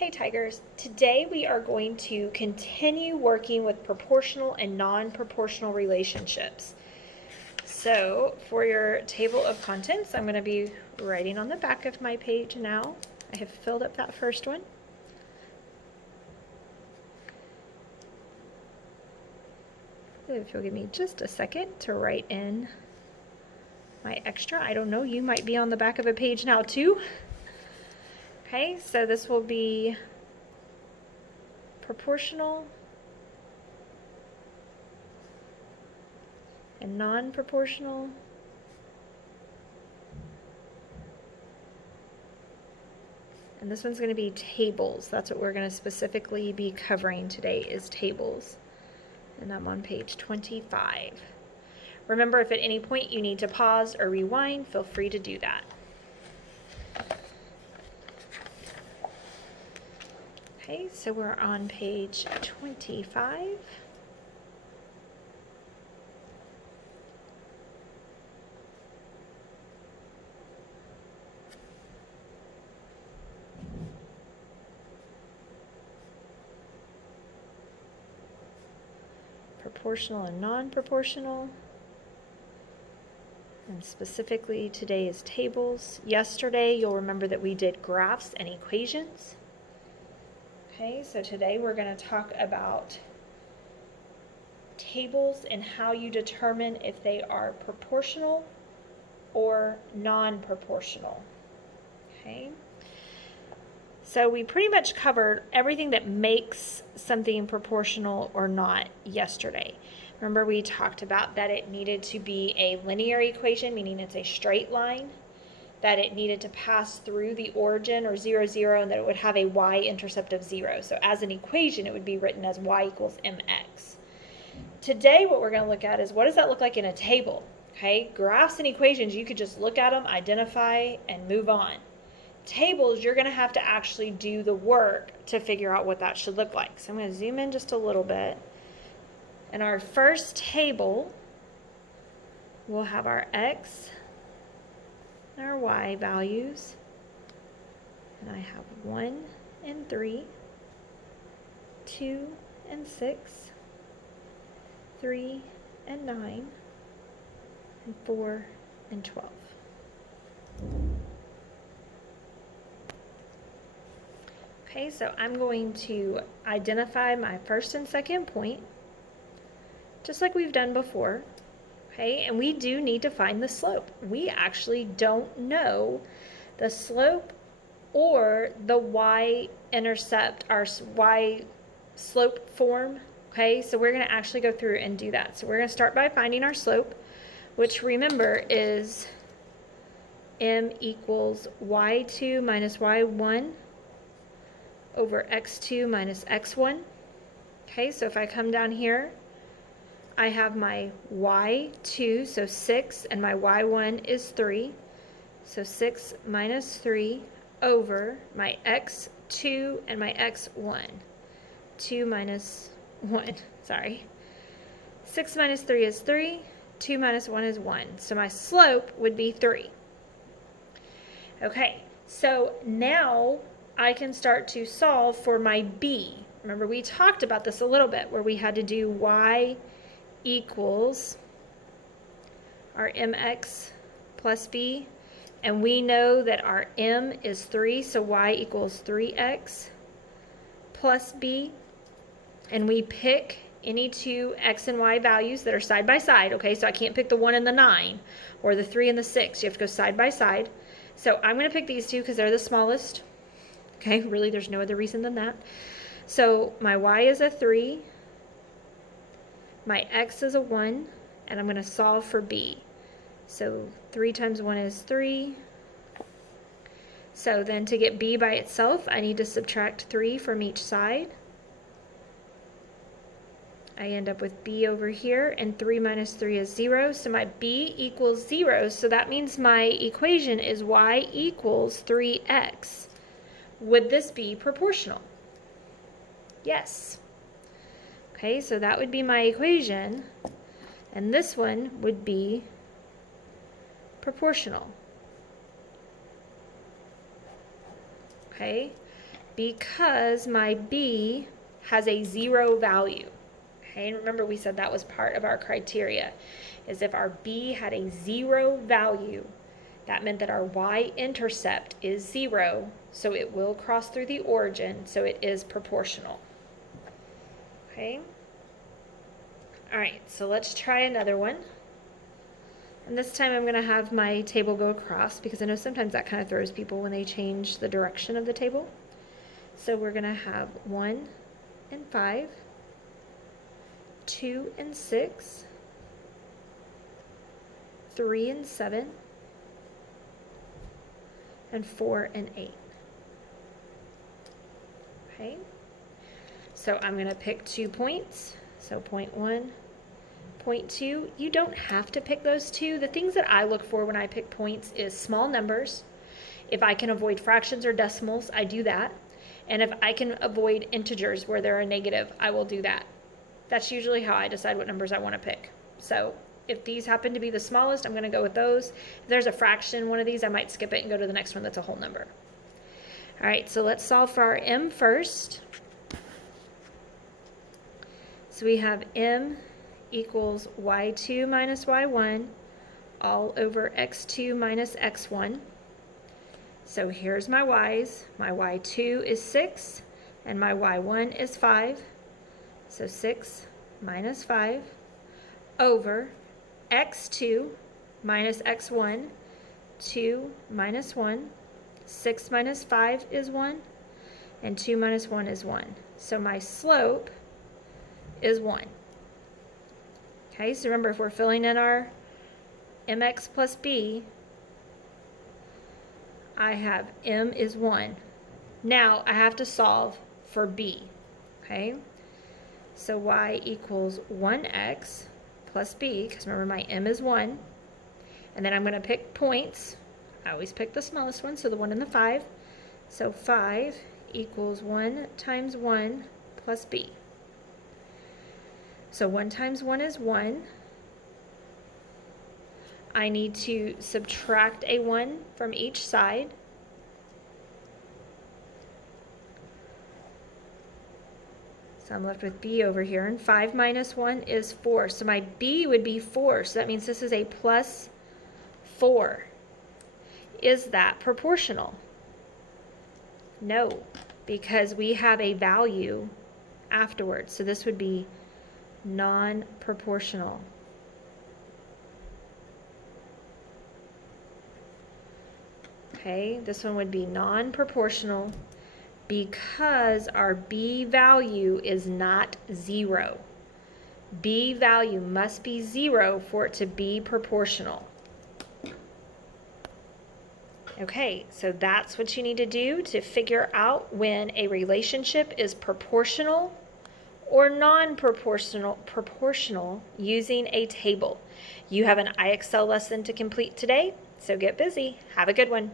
Hey Tigers, today we are going to continue working with proportional and non-proportional relationships. So for your table of contents, I'm going to be writing on the back of my page now. I have filled up that first one. If you'll give me just a second to write in my extra. I don't know, you might be on the back of a page now too. Okay, so this will be proportional and non-proportional. And this one's going to be tables. That's what we're going to specifically be covering today is tables. And I'm on page 25. Remember, if at any point you need to pause or rewind, feel free to do that. Okay, so we're on page 25. Proportional and non-proportional. And specifically today is tables. Yesterday, you'll remember that we did graphs and equations. Okay, so today we're going to talk about tables and how you determine if they are proportional or non-proportional. Okay, so we pretty much covered everything that makes something proportional or not yesterday. Remember, we talked about that it needed to be a linear equation, meaning it's a straight line, that it needed to pass through the origin or 0, 0, and that it would have a y-intercept of 0. So as an equation, it would be written as y equals mx. Today, what we're going to look at is what does that look like in a table? Okay, graphs and equations, you could just look at them, identify, and move on. Tables, you're going to have to actually do the work to figure out what that should look like. So I'm going to zoom in just a little bit. In our first table, we'll have our x and our y values. And I have 1 and 3, 2 and 6, 3 and 9, and 4 and 12. Okay, so I'm going to identify my first and second point, just like we've done before. Okay, and we do need to find the slope. We actually don't know the slope or the y-intercept, our y-slope form. Okay, so we're going to actually go through and do that. So we're going to start by finding our slope, which remember is m equals y2 minus y1 over x2 minus x1. Okay, so if I come down here, I have my y2, so 6, and my y1 is 3. So 6 minus 3 over my x2 and my x1. 2 minus 1, sorry. 6 minus 3 is 3. 2 minus 1 is 1. So my slope would be 3. Okay, so now I can start to solve for my b. Remember, we talked about this a little bit, where we had to do y equals our mx plus b, and we know that our m is 3, so y equals 3x plus b, and we pick any two x and y values that are side by side. Okay, so I can't pick the 1 and the 9 or the 3 and the 6. You have to go side by side. So I'm going to pick these two because they're the smallest. Okay, really there's no other reason than that. So my y is a 3, my x is a 1, and I'm going to solve for b. So 3 times 1 is 3. So then to get b by itself, I need to subtract 3 from each side. I end up with b over here, and 3 minus 3 is 0, so my b equals 0. So that means my equation is y equals 3x. Would this be proportional? Yes. Okay, so that would be my equation, and this one would be proportional. Okay, because my B has a 0 value. Okay, and remember we said that was part of our criteria, is if our B had a 0 value, that meant that our y-intercept is 0, so it will cross through the origin, so it is proportional. Okay. All right, so let's try another one. And this time I'm going to have my table go across because I know sometimes that kind of throws people when they change the direction of the table. So we're going to have 1 and 5, 2 and 6, 3 and 7, and 4 and 8. Okay, so I'm going to pick 2 points. So point 1, point 2. You don't have to pick those two. The things that I look for when I pick points is small numbers. If I can avoid fractions or decimals, I do that. And if I can avoid integers where they're a negative, I will do that. That's usually how I decide what numbers I want to pick. So if these happen to be the smallest, I'm going to go with those. If there's a fraction in one of these, I might skip it and go to the next one that's a whole number. All right, so let's solve for our m first. So we have m equals y2 minus y1 all over x2 minus x1. So here's my y's. My y2 is 6 and my y1 is 5. So 6 minus 5 over x2 minus x1, 2 minus 1, 6 minus 5 is 1, and 2 minus 1 is 1. So my slope is 1. Okay, so remember if we're filling in our mx plus b, I have m is 1. Now I have to solve for b. Okay, so y equals 1x plus b, because remember my m is 1. And then I'm going to pick points. I always pick the smallest one, so the 1 and the 5. So 5 equals 1 times 1 plus b. So 1 times 1 is 1. I need to subtract a 1 from each side. So I'm left with b over here. And 5 minus 1 is 4. So my b would be 4. So that means this is a plus 4. Is that proportional? No, because we have a value afterwards. So this would be non-proportional. Okay, this one would be non-proportional because our b value is not 0. B value must be 0 for it to be proportional. Okay, so that's what you need to do to figure out when a relationship is proportional or non-proportional using a table. You have an IXL lesson to complete today, so get busy. Have a good one.